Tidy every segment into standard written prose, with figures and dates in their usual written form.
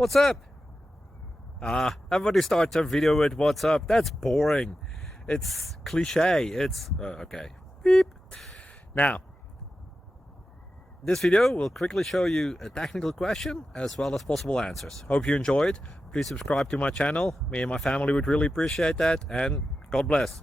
What's up? Everybody starts their video with what's up. That's boring. It's cliche. It's okay. Beep. Now, this video will quickly show you a technical question as well as possible answers. Hope you enjoyed. Please subscribe to my channel. Me and my family would really appreciate that, and God bless.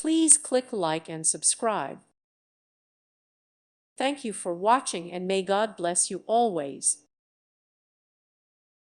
Please click like and subscribe. Thank you for watching, and may God bless you always.